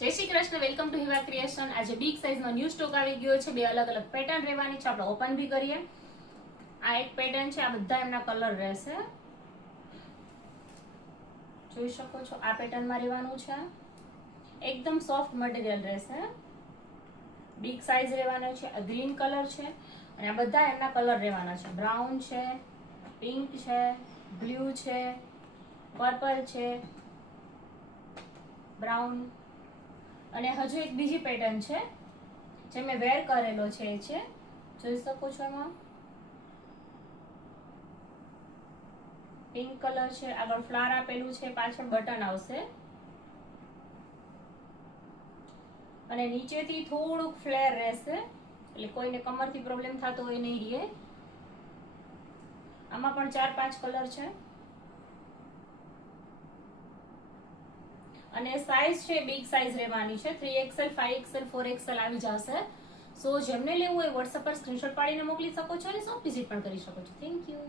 જય Shri Krishna, welcome to Hiva creation. આજે big સાઇઝનો ન્યૂ સ્ટોક આવી ગયો છે. બે અલગ અલગ પેટર્ન રહેવાની છે. આપણે ઓપન બી કરીએ. આ એક પેટર્ન છે. આ બધા એમના કલર રહેશે, જોઈ શકો છો. આ પેટર્નમાં રહેવાનું છે. એકદમ સોફ્ટ મટીરિયલ રહેશે. બિગ સાઇઝ રહેવાનો છે. આ ગ્રીન કલર છે અને આ બધા એમના કલર રહેવાના છે. બ્રાઉન છે, પિંક છે, બ્લુ છે, પર્પલ છે, બ્રાઉન અને હજુ એક બીજી પેટર્ન છે જે મેં વેર કરેલો છે. એ છે, જોઈ શકો છો. એમાં પિંક કલર છે, આગળ ફ્લાવર આપેલું છે, પાછળ બટન આવશે અને નીચેથી થોડુંક ફ્લેર રહેશે, એટલે કોઈને કમરથી પ્રોબ્લેમ થતો હોય નહીં રહે. આમાં પણ 4-5 કલર છે અને સાઇઝ છે બિગ સાઇઝ રહેવાની છે. 3XL, 5XL, 4XL આવી જશે. સો જેમને લેવું હોય વોટ્સએપ પર સ્ક્રીનશોટ પાડીને મોકલી શકો છો અને શોપ વિઝિટ પણ કરી શકો છો. Thank you.